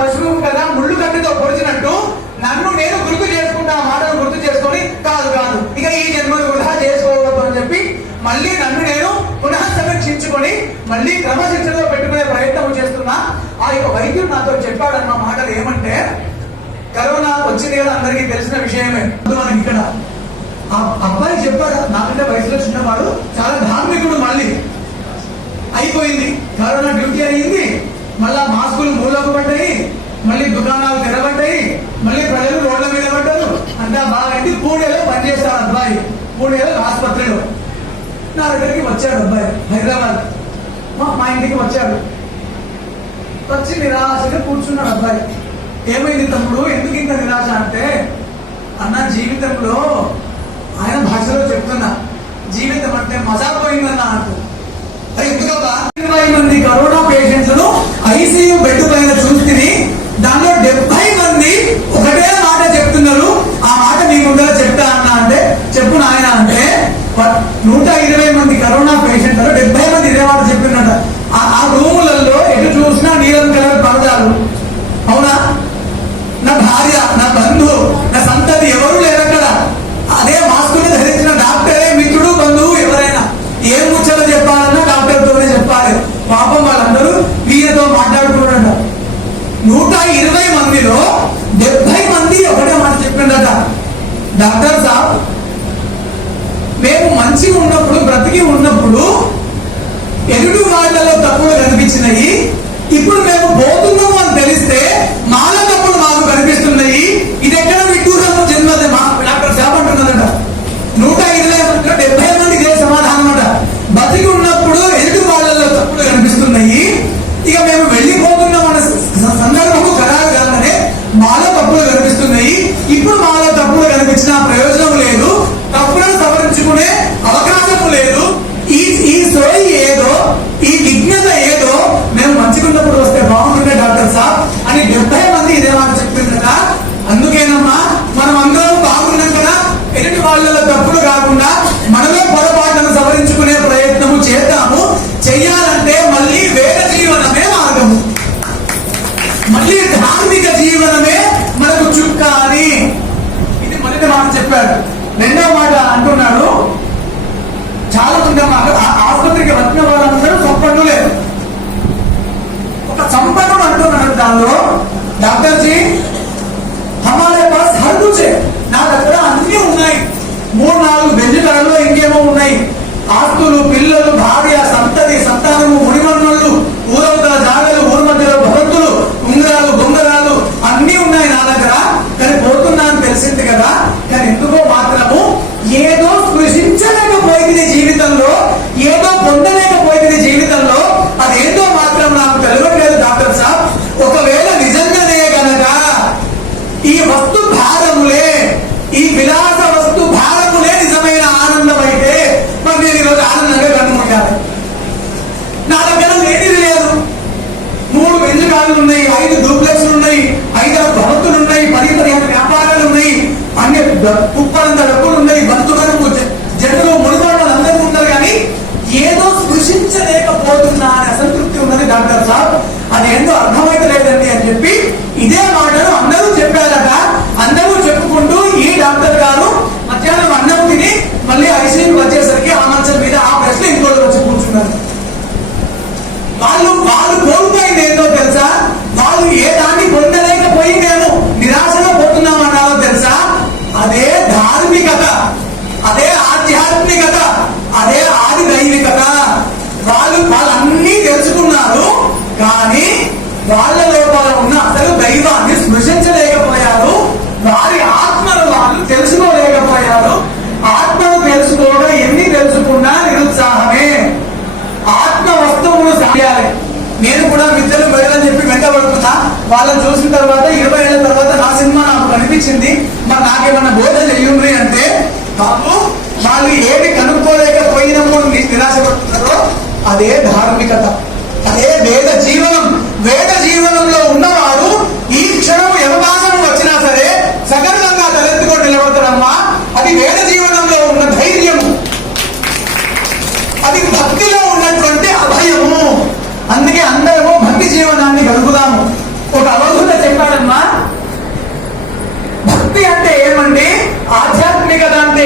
పశువు కదా ముళ్ళు కట్టితో పొడిచినట్టు నన్ను నేను గుర్తు చేసుకుంటా, ఆ మాటను గుర్తు చేసుకొని కాదు కాదు ఇక ఈ జన్మను వృధా చేసుకోవద్దు అని చెప్పి మళ్ళీ నన్ను నేను పునః సమీక్షించుకొని మళ్ళీ క్రమశిక్షణలో పెట్టుకునే ప్రయత్నం చేస్తున్నా. ఆ యొక్క వైద్యుడు నాతో చెప్పాడన్న మాటలు ఏమంటే, కరోనా వచ్చింది కదా అందరికీ తెలిసిన విషయమే. మనకి ఇక్కడ ఆ అబ్బాయి చెప్పాడు, నాకంటే వయసులో చిన్నవాడు, చాలా ధార్మికుడు. మళ్ళీ అయిపోయింది కరోనా, డ్యూటీ అయింది, మళ్ళా మాస్కులు మూలకు పడ్డాయి, మళ్ళీ దుకాణాలు తెరబడ్డాయి, మళ్ళీ ప్రజలు రోడ్ల మీద పడ్డారు. అంటే బాగా అంటే పూణేలో పనిచేస్తాడు అబ్బాయి, పూణేలో ఆసుపత్రిలో. నా దగ్గరికి వచ్చాడు అబ్బాయి, హైదరాబాద్ మా ఇంటికి వచ్చాడు. వచ్చి నిరాశగా కూర్చున్నాడు అబ్బాయి. ఏమైంది తమ్ముడు, ఎందుకు ఇంత నిరాశ అంటే, అన్న జీవితంలో ఆయన భాషలో చెప్తున్నా, జీవితం అంటే మజా పోయిందన్న అంటూ. ఎందుకబ్బా 20 మంది కరోనా పేషెంట్స్ ను ఐసీయూ బెడ్ పైన చూస్తుంది, దానిలో 70 మంది ఒకటే మాట చెప్తున్నారు. ఆ మాట మీ ముందర చెప్తా అన్న అంటే, చెప్పు నాయన అంటే, 120 మంది కరోనా పేషెంట్స్ 70 మంది ఇదే మాట చెప్పినట్ట. ఆ రూములలో ఎటు చూసినా నీలం కలర్ పరదాలు. అవునా? నా భార్య, నా బంధువు, నా సంతతి ఎవరు లేరు అక్కడ. అదే మాస్కులు ధరించిన డాక్టరే మిత్రుడు, బంధువు ఎవరైనా ఏం ముచ్చట చెప్పాలన్నా డాక్టర్తోనే చెప్పాలి. పాపం వాళ్ళందరూ వీళ్ళతో మాట్లాడుతున్నారట. 120 మందిలో 70 మంది ఒకటే మాట చెప్పిండట, డాక్టర్ సాబ్ మేము మంచిగా ఉన్నప్పుడు, బ్రతికి ఉన్నప్పుడు ఎదుటి వాళ్ళలో తప్పులు కనిపించినాయి, ఇప్పుడు మేము పోతున్నాము అని తెలిస్తే మాలో తప్పులు మాకు కనిపిస్తున్నాయి. ఇది ఎక్కడ విడ్డూరము జన్మది. డాక్టర్ సాబ్ అంటున్నారట, 120 మందిలో 70 మందికి ఏ సమాధానం అట, బతికి ఉన్నప్పుడు ఎదుటి వాళ్ళలో తప్పులు కనిపిస్తున్నాయి, ఇక మేము వెళ్ళిపోతున్నాం అన్న సందర్భము ఖరారు కాగానే మాలో తప్పులు కనిపిస్తున్నాయి, ఇప్పుడు మాలో తప్పులు కనిపించిన ప్రయోజనం లేదు, తప్పులను సవరించుకునే అవకాశం లేదు. ఈ సోయి ఏదో, ఈ విజ్ఞత ఏదో మేము మంచిగున్నప్పుడు వస్తే బాగుంటుండే డాక్టర్ సాబ్ అని 70 మంది ఇదే మాట చెప్పిందట. అందుకేనమ్మా మనం అందరం బాగున్నాం కదా, ఎదుటి వాళ్ళలో తప్పులు కాకుండా మనమే పొరపాటును సవరించుకునే ప్రయత్నము చేద్దాము. చెయ్యాలంటే మళ్ళీ వేద జీవనమే మార్గము, మళ్ళీ ధార్మిక జీవనమే మనకు చుక్క అని. ఇది మొదటి మాట చెప్పాడు. రెండవ మాట అంటున్నాడు, చాలా మంది ఆసుపత్రికి వచ్చిన వాళ్ళందరూ సంపన్నులే. ఒక సంపన్నుడు అంటున్నాడు దానిలో, డాక్టర్ జీ హమారే పాస్ హర్ కుచ్ హై, నా దగ్గర అన్ని ఉన్నాయి, 3-4 బెంజులలో ఇంకేమో ఉన్నాయి, ఆస్తులు, పిల్లలు, భార్య, సంతతి, సంతానము, ముడిమన్నులు, ఊరవతల జాగలు, ఊరు మధ్యలో భవంతులు, ఉంగరాలు, బొంగరాలు అన్ని ఉన్నాయి నా దగ్గర. కానీ పోతున్నా అని తెలిసింది కదా, కానీ ఎందుకో మాత్రము ఏదో స్పృశించలేకపోయింది జీవితంలో, ఏదో పొందలేకపోయింది జీవితంలో, అదేంటో మాత్రం నాకు తెలియట్లేదు డాక్టర్ సాబ్. ఒకవేళ నిజంగానే కనుక ఈ వస్తు భారములే, ఈ విలాస వస్తు భారములే నిజమైన ఆనందం అయితే మరి నేను ఈరోజు ఆనందంగా కనుగొంటాను. నా దగ్గర లేనిది లేదు. 3 బెంజ్ కార్లు ఉన్నాయి, 5 డూప్లెక్స్లు ఉన్నాయి, 5 భవంతులు ఉన్నాయి, 10 వ్యాపారాలు ఉన్నాయి, అన్ని కుప్పలంత డబ్బులు ఉన్నాయి, బంధువులకు జట్టులో ముడిపడిన అందరూ ఉంటారు. కానీ ఏదో స్పృశించలేకపోతున్నా అనే అసంతృప్తి ఉన్నది డాక్టర్ సాబ్, అదేంటో అర్థమైతలేదండి అని చెప్పి ఇదే మాటను అందరూ చెప్పారట. అందరూ చెప్పుకుంటూ ఈ డాక్టర్ గారు మధ్యాహ్నం అన్నం తిని మళ్ళీ ఐసీయూ వచ్చేసరికి ఆ మంచం మీద ఆ ప్రశ్న ఇంకోటి వచ్చి కూర్చున్నారు. వాళ్ళు కోల్పోయింది ఏంటో తెలుసా, వాళ్ళు ఏ దాన్ని పొందలేకపోయి మేము నిరాశలో పోతున్నామన్నారో తెలుసా, అదే ధార్మికత, అదే ఆధ్యాత్మికత, అదే ఆది దైవికత. వాళ్ళన్నీ తెలుసుకున్నారు, కానీ వాళ్ళ లోపల ఉన్న అసలు దైవాన్ని స్పృశించలేకపోయారు. వారి ఆత్మను వాళ్ళు తెలుసుకోలేకపోయారు. ఆత్మను తెలుసుకోవడం ఎన్ని తెలుసుకున్నా నిరుత్సాహమే. ఆత్మ వస్తువును సాయాలి. నేను కూడా విద్యలు వెళ్ళని చెప్పి వెంటబడుతున్నా. వాళ్ళని చూసిన తర్వాత 20 ఏళ్ల తర్వాత నా సినిమా నాకు కనిపించింది, మరి నాకేమన్నా బోధ చెయ్యండి అంటే, బాబు వాళ్ళు ఏమి కనుక్కోలేకపోయినామో నిరాశపడుతున్నారో అదే ధార్మికత, అదే వేద జీవనం. వేద జీవనంలో ఉన్నవాడు ఈ క్షణం యమభాగం వచ్చినా సరే సగర్వంగా తలెత్తుకొని నిలబడతాడమ్మా. అది వేద జీవనంలో ఉన్న ధైర్యము, అది భక్తిలో ఉన్నటువంటి అభయము. అందుకే అందరము భక్తి జీవనాన్ని గడుపుదాము. ఒక అవధుల ముక్తి అంటే ఏమండి? ఆధ్యాత్మికత అంటే